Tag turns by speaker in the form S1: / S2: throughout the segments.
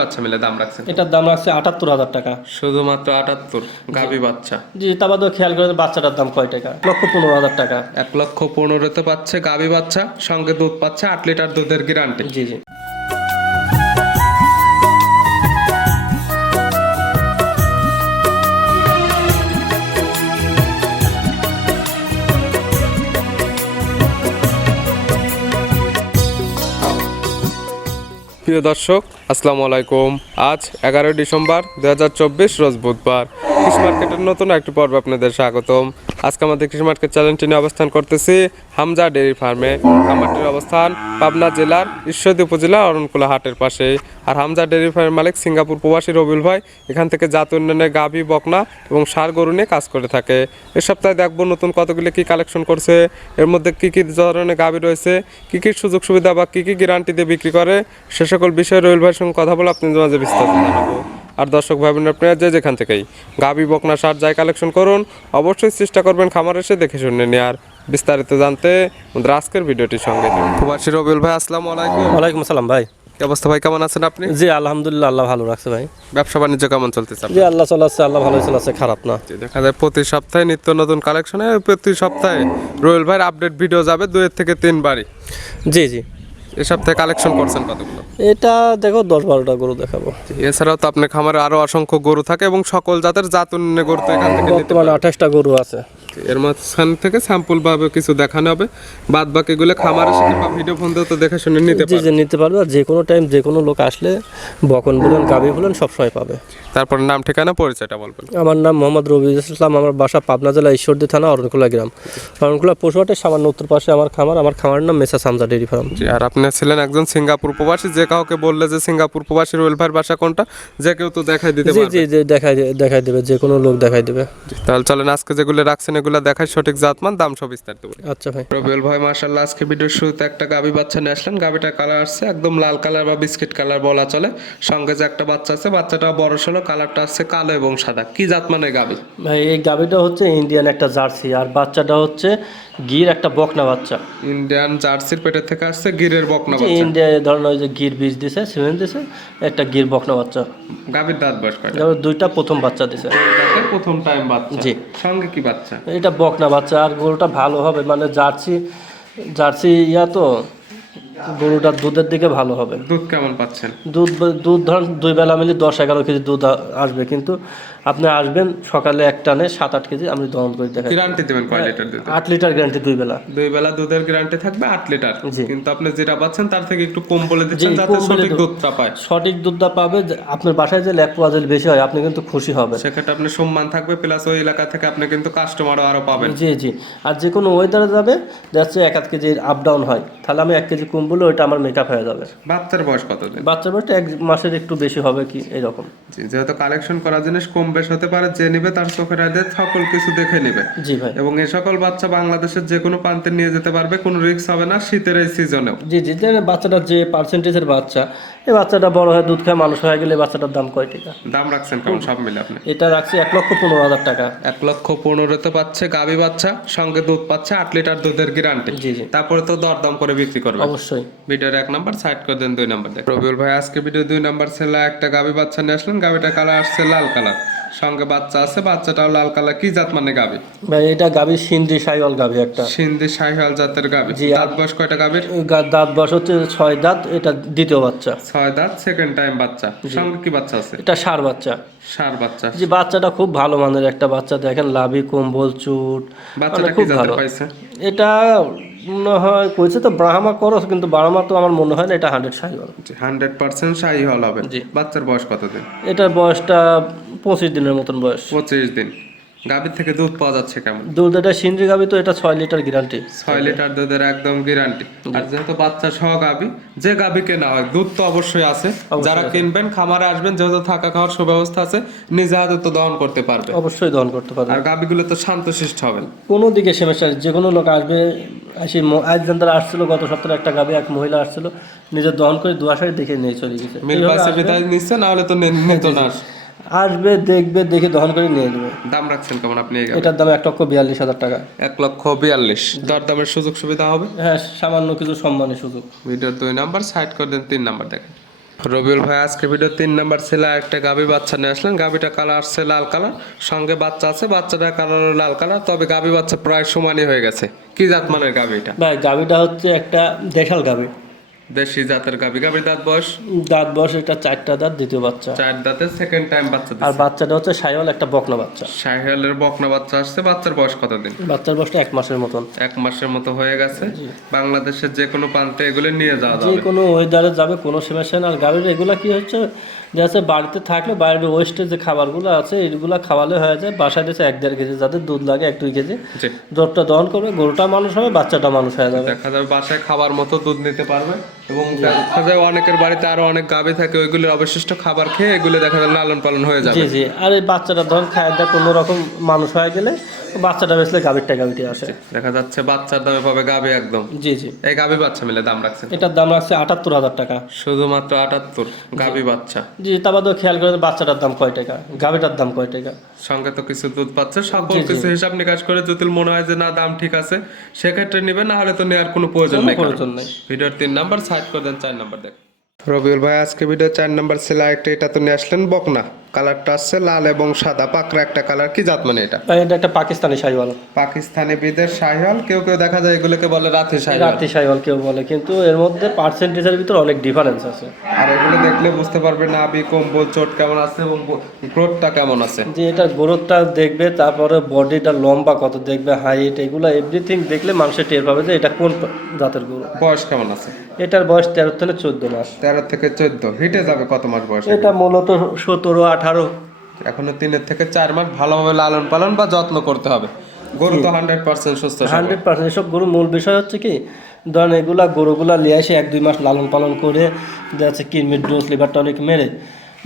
S1: বাচ্চা মিলে দাম রাখছেন?
S2: এটার দাম রাখছে আটাত্তর হাজার টাকা।
S1: শুধুমাত্র আটাত্তর গাভী বাচ্চা?
S2: জি তা বাদেও খেয়াল করেন বাচ্চাটার দাম কয় টাকা? লক্ষ পনেরো হাজার টাকা।
S1: এক লক্ষ পনেরোতে পাচ্ছে গাভী বাচ্চা সঙ্গে দুধ পাচ্ছে আট লিটার দুধের গ্যারান্টি
S2: জি জি।
S1: প্রিয় দর্শক, আসসালামু আলাইকুম। আজ এগারোই ডিসেম্বর দু হাজার চব্বিশ রোজ বুধবার। কৃষি মার্কেটের নতুন একটি পর্ব আপনাদের স্বাগতম। আজকে আমাদের কৃষি মার্কেট চ্যানেলটি নিয়ে অবস্থান করতেছি হামজা ডেয়ারি ফার্মে। খামারটির অবস্থান, পাবনা জেলার ঈশ্বরদী উপজেলা অরণকুলা হাটের পাশে আর হামজা ডেয়ারি ফার্মের মালিক সিঙ্গাপুর প্রবাসী রবিউল ভাই, এখান থেকে জাত উন্নয়নে গাভী, বকনা এবং সার গরু নিয়ে কাজ করে থাকে। এ সপ্তাহে দেখব নতুন কতগুলি কি কালেকশন করছে, এর মধ্যে কি কি ধরনের গাভী রয়েছে, কি কি সুযোগ সুবিধা বা কি কি গ্যারান্টি দিয়ে বিক্রি করে, সে সকল বিষয়ে রবিউল ভাইয়ের সঙ্গে কথা বলে আপনাদের মাঝে বিস্তারিত জানাব। আর দর্শক ভাই বোনেরা আপনারা যে যেখান থেকেই গাভী বকনা সার যাই কালেকশন করুন অবশ্যই চেষ্টা করবেন খামার এসে দেখে শুনে নেওয়ার। বিস্তারিত জানতে আমাদের আজকের ভিডিওটির সঙ্গে। প্রবাসী রবিউল ভাই আসসালামু আলাইকুম।
S2: ওয়ালাইকুম আসসালাম ভাই।
S1: কি অবস্থা ভাই কেমন আছেন আপনি?
S2: জি আলহামদুলিল্লাহ আল্লাহ ভালো রাখছে ভাই।
S1: ব্যবসা বাণিজ্য কেমন চলতেছে?
S2: জি আল্লাহ চলাচ্ছে আল্লাহ ভালো চলাচ্ছে খারাপ না।
S1: দেখা যায় প্রতি সপ্তাহে নিত্য নতুন কালেকশনে প্রতি সপ্তাহে রোয়েল ভাইয়ের আপডেট ভিডিও যাবে দুয়ের থেকে তিনবারই।
S2: জি জি।
S1: এ সপ্তাহে কালেকশন করছেন কতগুলো?
S2: এটা দেখো দশ বারোটা গরু দেখাবো।
S1: এছাড়াও তো আপনার খামারে আরও অসংখ্য গরু থাকে এবং সকল জাতের জাত উন্নয়নে গরু তো এখান থেকে
S2: বর্তমানে আঠাশটা গরু আছে।
S1: এর মাঝখান থেকে স্যাম্পল ভাবে কিছু দেখানো হবে। বাদ বাকিগুলো খামারে এসে কিংবা ভিডিও ফোন তো দেখে শুনে নিতে পারবে।
S2: যে নিতে পারবে। আর যে কোনো টাইম যে কোনো লোক আসলে বকন বলেন গাভী বলেন সবসময় পাবে।
S1: তারপর নাম ঠিকানা পরিচয়টা বলবেন।
S2: আমার নাম মোহাম্মদ রবি ইসলাম আমার বাসা পাবনা জেলা ঈশ্বরদী থানা অরণকুলা গ্রাম। অরণকুলা পশুহাটের সামান্য উত্তর পাশে আমার খামার। আমার খামারের নাম মেসা সামজা ডেরি ফার্ম।
S1: আর আপনি ছিলেন একজন সিঙ্গাপুর প্রবাসী। যে কাউকে বললে যে সিঙ্গাপুর প্রবাসী রোয়েল ভাইয়ের বাসা কোনটা যে কেউ তো দেখাই দিতে
S2: জি
S1: পারবে।
S2: জি জি দেখাই দেখাই দেবে যে কোনো লোক দেখাই দেবে।
S1: তাহলে চলেন আজকে যেগুলো রাখছেন এগুলো দেখাই সঠিক জাতমান দাম সব বিস্তারিত বলি।
S2: আচ্ছা ভাই।
S1: রবিউল ভাই মার্শাল্লাহ আজকে ভিডিওর শুরুতে একটা গাবি বাচ্চা নিয়ে আসলেন। গাবিটার কালার আসছে একদম লাল কালার বা বিস্কিট কালার বলা চলে। সঙ্গে যে একটা বাচ্চা আছে বাচ্চাটা বড় সড়ো কালারটা আসছে কালো এবং সাদা। কি জাত মানে গাবি
S2: ভাই এই গাবিটা হচ্ছে ইন্ডিয়ান একটা জার্সি আর বাচ্চাটা হচ্ছে গির একটা বকনা বাচ্চা।
S1: ইন্ডিয়ান জার্সির পেটের থেকে আসছে গিরের বকনা বাচ্চা
S2: ইন্ডিয়া ধরেন ওই যে গির বীজ দিছে সিমেন্ট দিছে একটা গির বকনা বাচ্চা
S1: গাবির দাঁত বয়স কয়টা?
S2: তারপর দুইটা প্রথম বাচ্চা দিছে।
S1: প্রথম টাইম বাচ্চা।
S2: জি।
S1: সঙ্গে কি বাচ্চা?
S2: এটা বকনা বাচ্চা আর গরুটা ভালো হবে মানে জার্সি জার্সি ইয়া তো গরুটার দুধের দিকে ভালো হবে।
S1: দুধ কেমন পাচ্ছেন?
S2: দুধ দুধ ধরেন দুই বেলা মিলে দশ এগারো কেজি দুধ আসবে কিন্তু আপনি আসবেন সকালে এক টানে সাত আট কেজি আমি দহন করে দেখাই
S1: গ্যারান্টি দেবেন কয় লিটার দুধ
S2: আট লিটার গ্যারান্টি দুই বেলা।
S1: দুই বেলা দুধের গ্যারান্টি থাকবে আট লিটার। কিন্তু আপনি যেটা পাচ্ছেন তার থেকে একটু কম বলে দিচ্ছেন যাতে সঠিক দুধটা পায়।
S2: সঠিক দুধটা পাবে আপনার বাসায় যে ল্যাপ পোয়া যদি বেশি হয় আপনি কিন্তু খুশি হবেন।
S1: সেক্ষেত্রে আপনি সম্মান থাকবে প্লাস ওই এলাকা থেকে আপনি কিন্তু কাস্টমারও আরও পাবেন।
S2: জি জি। আর যে কোনো ওয়েদারে যাবে যাচ্ছে এক আধ কেজি আপ ডাউন হয়। তাহলে আমি এক কেজি কম বলে ওইটা আমার মেকআপ হয়ে যাবে।
S1: বাচ্চার বয়স কতদিন?
S2: বাচ্চার বয়সটা এক মাসের একটু বেশি হবে কি এরকম।
S1: জি যেহেতু কালেকশন করা জিনিস কম বেশ হতে পারে যে নিবে তার চোখের আগে সকল কিছু দেখে নিবে।
S2: জি ভাই।
S1: এবং এই সকল বাচ্চা বাংলাদেশের যে কোনো প্রান্তে নিয়ে যেতে পারবে কোনো রিস্ক হবে না শীতের এই সিজনেও।
S2: জি জি যে বাচ্চাটার যে পার্সেন্টেজের বাচ্চা এই বাচ্চাটা বড় হয়ে দুধ খায় মানুষ হয়ে গেলে বাচ্চাটার দাম কয় টাকা?
S1: দাম রাখছেন কেমন? সব মিলে আপনি।
S2: এটা রাখছি এক লক্ষ পনেরো হাজার টাকা।
S1: এক লক্ষ পনেরোতে পাচ্ছে গাবি বাচ্চা সঙ্গে দুধ পাচ্ছে আট লিটার দুধের গ্যারান্টি
S2: জি জি।
S1: তারপরে তো দরদাম করে বিক্রি করবে।
S2: অবশ্যই।
S1: ভিডিওর এক নাম্বার সাইড করে দেন দুই নাম্বার দেখ রবিউল ভাই আজকে ভিডিও দুই নাম্বার ছেলে একটা গাবি বাচ্চা নিয়ে আসলেন গাবিটা কালার আসছে লাল কালার সঙ্গে বাচ্চা আছে বাচ্চাটাও লাল কালার কি জাত মানে গাবি
S2: ভাই এটা গাভী সিন্দ্রি সাইওয়াল গাভী একটা।
S1: সিন্ধি শাহিওয়াল জাতের গাবি দাঁত বয়স কয়টা গাবির
S2: দাঁত বয়স হচ্ছে ছয় দাঁত এটা দ্বিতীয় বাচ্চা।
S1: ছয় দাঁত সেকেন্ড টাইম বাচ্চা। সঙ্গে কি বাচ্চা আছে?
S2: এটা সার বাচ্চা।
S1: সার বাচ্চা।
S2: জি বাচ্চাটা খুব ভালো মানের একটা বাচ্চা দেখেন লাভি কম্বল চুট।
S1: বাচ্চাটা
S2: মানে
S1: কি
S2: খুব ভালো।
S1: পাইছে?
S2: এটা মনে হয় কইছে তো ব্রাহ্মা করস কিন্তু ব্রাহ্মা তো আমার মনে হয় না এটা hundred Sahiwal
S1: hundred percent Sahiwal হবে।
S2: জি।
S1: বাচ্চার বয়স কত দিন
S2: এটার বয়সটা পঁচিশ দিনের মতন বয়স।
S1: পঁচিশ দিন। গাভীর থেকে দুধ পাওয়া যাচ্ছে কেমন?
S2: দুধ এটা সিন্দ্রি গাভী তো এটা ছয় লিটার গ্যারান্টি
S1: ছয় লিটার দুধের একদম গ্যারান্টি আর যেহেতু বাচ্চা সহ গাবি যে গাবি কেনা হয় দুধ তো অবশ্যই আছে। যারা কিনবেন খামারে আসবেন যেহেতু থাকা খাওয়ার সুব্যবস্থা আছে নিজে হাতে তো দহন করতে পারবে।
S2: অবশ্যই দহন করতে পারবে।
S1: আর গাবিগুলো তো শান্তশিষ্ট হবেন
S2: কোনো দিকে সমস্যা। যে কোনো লোক আসবে আসি আজ যেন তারা আসছিল গত সপ্তাহে একটা গাভী এক মহিলা আসছিল নিজের দহন করে দুয়াশায় দেখে নিয়ে চলে গেছে।
S1: মিল পাশে বিদায় নিচ্ছে না হলে তো নিত না।
S2: আসবে দেখবে দেখে দহন করে নিয়ে যাবে
S1: দাম রাখছেন কেমন? আপনি
S2: এটার দাম এক লক্ষ বিয়াল্লিশ হাজার টাকা।
S1: এক লক্ষ বিয়াল্লিশ। দর দামের সুযোগ সুবিধা হবে?
S2: হ্যাঁ সামান্য কিছু সম্মানের সুযোগ।
S1: ভিডিওর দুই নাম্বার সাইড করে দেন তিন নাম্বার দেখেন। রবিউল ভাই আজকে ভিডিও তিন নাম্বার ছেলে একটা গাবি বাচ্চা নিয়ে আসলেন। গাবিটা কালার আসছে লাল কালার সঙ্গে বাচ্চা আছে। বাচ্চাটা কালার লাল কালার তবে গাবি বাচ্চা প্রায় সমানই হয়ে গেছে। কি জাত মানের গাবিটা?
S2: ভাই গাভিটা হচ্ছে একটা দেশাল গাভি
S1: দেশি জাতের গাবি গাবির দাঁত বয়স?
S2: দাঁত বয়স এটা চারটা দাঁত দ্বিতীয় বাচ্চা।
S1: চার দাঁতের সেকেন্ড টাইম বাচ্চা
S2: আর বাচ্চাটা হচ্ছে সাইওয়াল একটা বকনা বাচ্চা।
S1: সাহেলের বকনা বাচ্চা আসছে বাচ্চার বয়স কতদিন?
S2: বাচ্চার বয়সটা এক মাসের মতন।
S1: এক মাসের মতো হয়ে গেছে। বাংলাদেশের যে কোনো প্রান্তে এগুলো নিয়ে যাওয়া যাবে।
S2: যে কোনো ওয়েদারে যাবে কোনো সমস্যা না আর গাভীর এগুলো কি হচ্ছে? যে আছে বাড়িতে থাকলে বাইরের ওয়েস্টের যে খাবারগুলো আছে এইগুলা খাওয়ালে হয়ে যায়। বাসায় দিয়েছে এক দেড় কেজি যাদের দুধ লাগে এক দুই কেজি। দুধটা দহন করবে গরুটা মানুষ হবে বাচ্চাটা মানুষ হয়ে যাবে।
S1: দেখা যাবে বাসায় খাবার মতো দুধ নিতে পারবে এবং দেখা যায় অনেকের বাড়িতে আরও অনেক গাভী থাকে ওইগুলোর অবশিষ্ট খাবার খেয়ে এগুলো দেখা যায় লালন পালন হয়ে যাবে।
S2: জি জি। আর এই বাচ্চাটা ধরুন খায় কোনো রকম মানুষ হয়ে গেলে বাচ্চাটা আসে।
S1: দেখা যাচ্ছে বাচ্চার দামে পাবে গাভী একদম।
S2: জি জি।
S1: এই গাভী বাচ্চা মিলে দাম রাখছেন।
S2: এটার দাম রাখছে আটাত্তর হাজার টাকা।
S1: শুধুমাত্র আটাত্তর গাভী বাচ্চা।
S2: জি তা খেয়াল করেন বাচ্চাটার দাম কয় টাকা গাভীটার দাম কয় টাকা।
S1: সঙ্গে তো কিছু দুধ পাচ্ছে সকল কিছু হিসাব নিকাশ করে যদি মনে হয় যে না দাম ঠিক আছে সেক্ষেত্রে নিবে না হলে তো নেওয়ার কোনো প্রয়োজন নেই
S2: প্রয়োজন নেই।
S1: ভিডিওর তিন নাম্বার সাইড করে দেন চার নাম্বার দেখ। রবিউল ভাই আজকে ভিডিও চার নাম্বার একটা এটা তো নিয়ে আসলেন বকনা। কালারটা আসছে লাল এবং সাদা। পাকড়া একটা কালার কি জাত মানে এটা?
S2: ভাই এটা একটা পাকিস্তানি সাইওয়াল
S1: পাকিস্তানি বিদের শাহিওয়াল কেউ কেউ দেখা যায় এগুলোকে বলে রাতে শাহিওয়াল।
S2: রাত্রি সাইওয়াল কেউ বলে কিন্তু এর মধ্যে পার্সেন্টেজের ভিতর অনেক ডিফারেন্স আছে।
S1: আর এগুলো দেখলে বুঝতে পারবে না নাভি কম্বল চোট কেমন আছে এবং গ্রোথটা কেমন আছে।
S2: যে এটা গ্রোথটা দেখবে তারপরে বডিটা লম্বা কত দেখবে হাইট এগুলো এভরিথিং দেখলে মানুষের টের পাবে যে এটা কোন জাতের গরু।
S1: বয়স কেমন আছে?
S2: এটার বয়স তেরো থেকে চোদ্দ মাস।
S1: তেরো থেকে চোদ্দ। হিটে যাবে কত মাস বয়স?
S2: এটা মূলত সতেরো আঠারো
S1: এখনও তিনের থেকে চার মাস ভালোভাবে লালন পালন বা যত্ন করতে হবে গরু তো হান্ড্রেড পার্সেন্ট সুস্থ।
S2: হান্ড্রেড পার্সেন্ট এসব গরু মূল বিষয় হচ্ছে কি, ধরেন এগুলা গরুগুলা নিয়ে এসে এক দুই মাস লালন পালন করে যাচ্ছে কিডনির ডোজ লিভার টনিক মেরে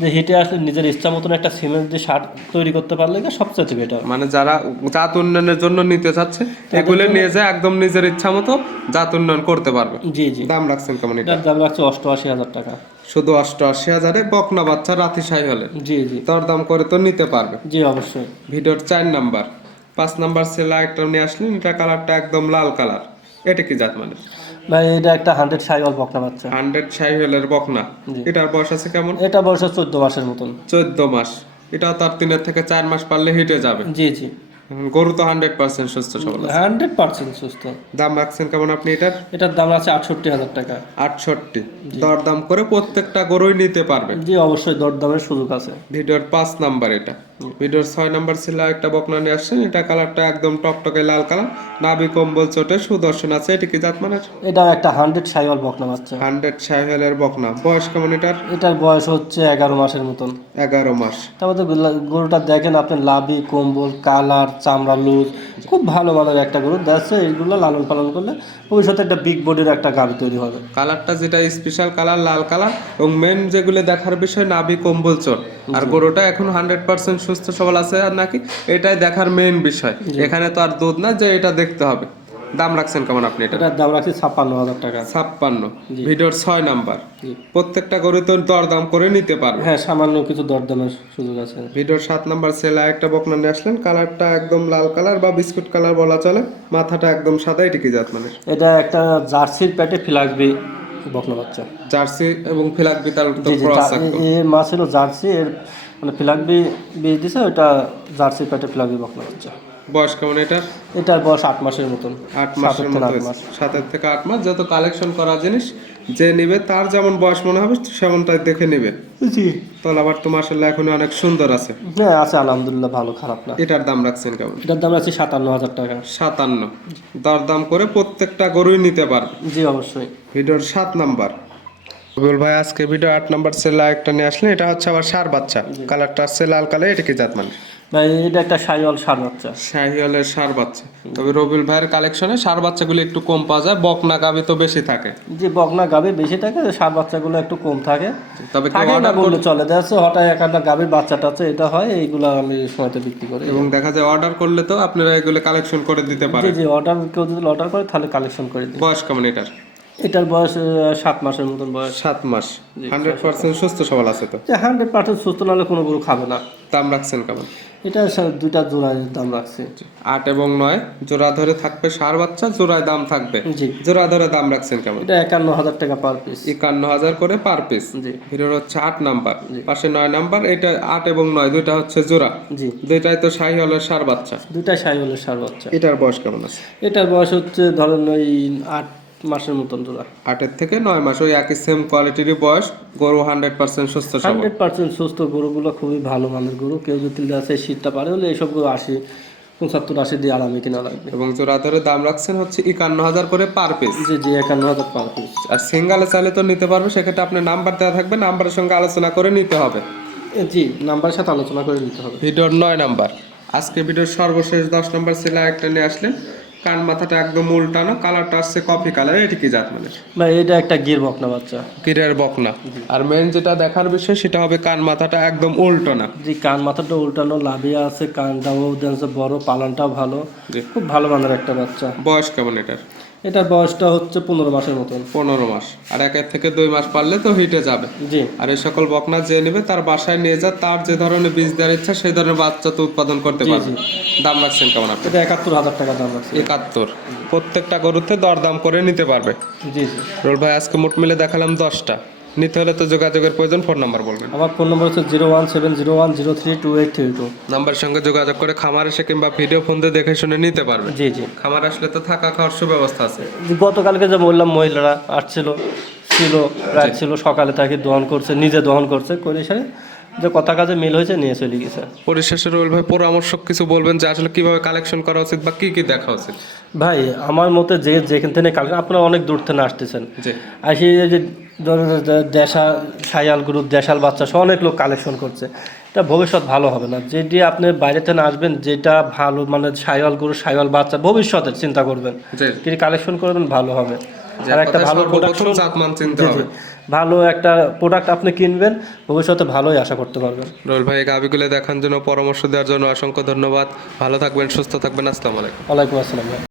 S2: যে হিটে আসলে নিজের ইচ্ছা মতন একটা সিমেন্ট দিয়ে সার তৈরি করতে পারলে এটা সবচেয়ে বেটার
S1: মানে যারা জাত উন্নয়নের জন্য নিতে চাচ্ছে এগুলো নিয়ে যায় একদম নিজের ইচ্ছা মতো জাত উন্নয়ন করতে পারবে।
S2: জি জি।
S1: দাম রাখছেন কেমন এটা?
S2: এটার দাম রাখছে অষ্টআশি হাজার টাকা।
S1: শুধু অষ্টআশি হাজারে বকনা বাচ্চা রাতি সাই হলে।
S2: জি জি।
S1: দর দাম করে তো নিতে পারবে।
S2: জি অবশ্যই।
S1: ভিডিওর চার নাম্বার। পাঁচ নাম্বার সেলা একটা নিয়ে আসলেন এটা কালারটা একদম লাল কালার এটা কি জাত মানে?
S2: ভাই এটা একটা হান্ড্রেড সাইওয়াল বকনা বাচ্চা।
S1: হান্ড্রেড সাইহেলের বকনা। এটার বয়স আছে কেমন?
S2: এটা বয়স চোদ্দ মাসের মতন।
S1: চোদ্দ মাস। এটা তার তিনের থেকে চার মাস পারলে হিটে যাবে।
S2: জি জি।
S1: গরু তো হান্ড্রেড পার্সেন্ট সুস্থ সবল
S2: হান্ড্রেড পার্সেন্ট সুস্থ।
S1: দাম রাখছেন কেমন আপনি এটার?
S2: এটার দাম আছে আটষট্টি হাজার টাকা।
S1: আটষট্টি। দর দাম করে প্রত্যেকটা গরুই নিতে পারবে।
S2: জি অবশ্যই দরদামের সুযোগ আছে।
S1: ভিডিওর পাঁচ নাম্বার এটা। ভিডিওর ছয় নাম্বার ছিল একটা বকনা নিয়ে আসছেন। এটা কালারটা একদম টকটকে লাল কালার। নাভি কম্বল চোটে সুদর্শন আছে। এটা কি জাত মানের
S2: এটা একটা হান্ড্রেড সাইওয়াল বকনা বাচ্চা।
S1: হান্ড্রেড সাহেলের বকনা। বয়স কেমন এটার?
S2: এটার বয়স হচ্ছে এগারো মাসের মতন।
S1: এগারো মাস।
S2: তারপরে গরু- গরুটা দেখেন আপনি লাভি কম্বল কালার চামড়া লুজ। খুব ভালো মানের একটা গরু। দেখছে এইগুলো লালন পালন করলে ভবিষ্যতে একটা বিগ বডির একটা গাড়ি তৈরি হবে।
S1: কালারটা যেটা স্পেশাল কালার লাল কালার। এবং মেন যেগুলো দেখার বিষয় নাভি কম্বল চোট। আর গরুটা এখন হান্ড্রেড পার্সেন্ট সুস্থ সবল আছে আর নাকি? এটাই দেখার মেন বিষয়। এখানে তো আর দুধ না যে এটা দেখতে হবে। দাম রাখছেন কেমন আপনি এটা?
S2: দাম রাখছি ছাপ্পান্ন হাজার টাকা।
S1: ছাপ্পান্ন। ভিডিওর ছয় নাম্বার। প্রত্যেকটা গরু তো দরদাম করে নিতে পারবে।
S2: হ্যাঁ সামান্য কিছু দরদামের সুযোগ আছে।
S1: ভিডিওর সাত নাম্বার সেলা একটা বকনা নিয়ে আসলেন। কালারটা একদম লাল কালার বা বিস্কুট কালার বলা চলে। মাথাটা একদম সাদা এটি কি জাত মানে
S2: এটা একটা জার্সির প্যাটে ফিলাকবি বকনা বাচ্চা।
S1: জার্সি এবং ফিলাকবি তার তো ক্রস
S2: এ- মাছ জার্সি এর মানে ফিলাকবি বীজ দিছে ওটা জার্সি পেটে ফিলাকবি বকনা বাচ্চা।
S1: বয়স কেমন এটা?
S2: এটার বয়স আট মাসের মতন।
S1: আট মাসের মতো সাতের থেকে আট মাস যত কালেকশন করা জিনিস যে নিবে তার যেমন বয়স মনে হবে সেমনটাই দেখে নিবে।
S2: জি।
S1: তাহলে আবার তো মাসাল্লাহ এখন অনেক সুন্দর আছে।
S2: হ্যাঁ আছে আলহামদুলিল্লাহ ভালো খারাপ না।
S1: এটার দাম রাখছেন কেমন?
S2: এটার দাম রাখছি সাতান্ন হাজার টাকা।
S1: সাতান্ন। দরদাম করে প্রত্যেকটা গরুই নিতে পারবে।
S2: জি অবশ্যই।
S1: ভিডিওর সাত নাম্বার। রবিউল ভাই আজকে ভিডিও আট নাম্বার সেলা একটা নিয়ে আসলেন এটা হচ্ছে আবার সার বাচ্চা। কালারটা আসছে লাল কালার এটা কি জাত মানে?
S2: ভাই এটা একটা সাইওয়াল সার বাচ্চা।
S1: শাহিওয়ালের সার বাচ্চা। তবে রবিউল ভাইয়ের কালেকশনে সার বাচ্চাগুলো একটু কম পাওয়া যায় বকনা গাবি তো বেশি থাকে।
S2: যে বকনা গাভী বেশি থাকে সার বাচ্চাগুলো একটু কম থাকে।
S1: তবে
S2: থাকে না
S1: অর্ডার
S2: বললে চলে। দেখা যাচ্ছে হঠাৎ এক একটা গাভীর বাচ্চাটা আছে এটা হয় এইগুলো আমি সময়তে বিক্রি করি।
S1: এবং দেখা যায় অর্ডার করলে তো আপনারা এগুলো কালেকশন করে দিতে
S2: জি
S1: পারেন।
S2: জি অর্ডার কেউ যদি অর্ডার করে তাহলে কালেকশন করে দিই।
S1: বয়স কেমন এটার?
S2: এটার বয়স সাত মাসের মতন বয়স।
S1: সাত মাস। হান্ড্রেড পার্সেন্ট সুস্থ সবল আছে তো?
S2: হান্ড্রেড পার্সেন্ট সুস্থ নাহলে কোনো গরু খাবে না।
S1: দাম রাখছেন কেমন?
S2: এটা দুইটা জোড়ায় দাম রাখছে।
S1: আট এবং নয় জোড়া ধরে থাকবে সার বাচ্চা জোড়ায় দাম থাকবে।
S2: জি।
S1: জোড়া ধরে দাম রাখছেন কেমন?
S2: এটা একান্ন হাজার টাকা পার পিস
S1: একান্ন হাজার করে পার পিস হিরোর হচ্ছে আট নাম্বার। পাশে নয় নাম্বার এটা আট এবং নয় দুইটা হচ্ছে জোড়া।
S2: জি।
S1: দুইটাই তো শাহি হলের সার বাচ্চা।
S2: দুইটা সাইবলের সার বাচ্চা।
S1: এটার বয়স কেমন আছে?
S2: এটার বয়স হচ্ছে ধরেন ওই আট মাসের মতন জোড়া
S1: আটের থেকে নয় মাস ওই একই সেম কোয়ালিটির বয়স গরু হান্ড্রেড পার্সেন্ট সুস্থ
S2: হান্ড্রেড পার্সেন্ট সুস্থ গরুগুলো খুবই ভালো মানের গরু। কেউ যদি আছে শীতটা পারে হলে এইসব গরু আশি পঁচাত্তর আশি দিয়ে আরামে কিনা লাগবে।
S1: এবং জোড়া ধরে দাম রাখছেন হচ্ছে একান্ন হাজার করে পার পিস
S2: জি জি একান্ন হাজার পার পিস
S1: আর সিঙ্গালে চাইলে তো নিতে পারবে সেক্ষেত্রে আপনার নাম্বার দেওয়া থাকবে নাম্বারের সঙ্গে আলোচনা করে নিতে হবে।
S2: জি নাম্বারের সাথে আলোচনা করে নিতে হবে।
S1: ভিডিওর নয় নাম্বার আজকে ভিডিওর সর্বশেষ দশ নাম্বার ছিল একটা নিয়ে আসলেন। কান মাথাটা একদম উল্টানো কালারটা আসছে কফি কালার এটা কি জাত মানে?
S2: ভাই এটা একটা গির বকনা বাচ্চা।
S1: গিরের বকনা। আর মেন যেটা দেখার বিষয় সেটা হবে কান মাথাটা একদম উল্টো না
S2: জি কান মাথাটা উল্টানো লাভিয়া আছে কানটাও বড় পালনটাও ভালো। খুব ভালো মানের একটা বাচ্চা।
S1: বয়স কেমন এটার?
S2: এটার বয়সটা হচ্ছে পনেরো মাসের মতন।
S1: পনেরো মাস। আর একের থেকে দুই মাস পারলে তো হিটে যাবে।
S2: জি।
S1: আর এই সকল বকনা যে নেবে তার বাসায় নিয়ে যা তার যে ধরনের বীজ দেওয়ার ইচ্ছা সেই ধরনের বাচ্চা তো উৎপাদন করতে পারবে। দাম রাখছেন কেমন আপনি?
S2: এটা একাত্তর হাজার টাকা দাম আছে
S1: একাত্তর। প্রত্যেকটা গরুতে দরদাম করে নিতে পারবে।
S2: জি জি।
S1: রোল ভাই আজকে মোট মিলে দেখালাম দশটা। নিতে হলে তো যোগাযোগের প্রয়োজন ফোন নাম্বার বলবেন।
S2: আমার ফোন নম্বর হচ্ছে zero one seven zero one zero three two eight three two.
S1: Number সঙ্গে যোগাযোগ করে খামার এসে কিংবা ভিডিও ফোন দিয়ে দেখে শুনে নিতে পারবে
S2: জি জি।
S1: খামার আসলে তো থাকা খাওয়ার সুব্যবস্থা আছে।
S2: গতকালকে যে বললাম মহিলারা আসছিল ছিল রাত ছিল সকালে তাকে দহন করছে নিজে দহন করছে করে এসে যে কথা কাজে মিল হয়েছে নিয়ে চলে গেছে।
S1: পরিশেষে রোল ভাই পরামর্শ কিছু বলবেন যে আসলে কীভাবে কালেকশন করা উচিত বা কি কি দেখা উচিত?
S2: ভাই আমার মতে যে যেখান থেকে কালেকশন আপনারা অনেক দূর থেকে আসতেছেন। আসি যে দেশা সায়াল গ্রুপ দেশাল বাচ্চা সব অনেক লোক কালেকশন করছে। এটা ভবিষ্যৎ ভালো হবে না। যেটি আপনি বাইরে থেকে আসবেন যেটা ভালো মানে সায়াল গরু সায়াল বাচ্চা ভবিষ্যতের চিন্তা করবেন। কি কালেকশন করবেন ভালো হবে। আর একটা ভালো প্রোডাকশন ভালো একটা প্রোডাক্ট আপনি কিনবেন ভবিষ্যতে ভালোই আশা করতে পারবেন।
S1: রোল ভাই গাবিগুলো দেখার জন্য পরামর্শ দেওয়ার জন্য অসংখ্য ধন্যবাদ। ভালো থাকবেন সুস্থ থাকবেন। আসসালামু আলাইকুম।
S2: ওয়ালাইকুম আসসালাম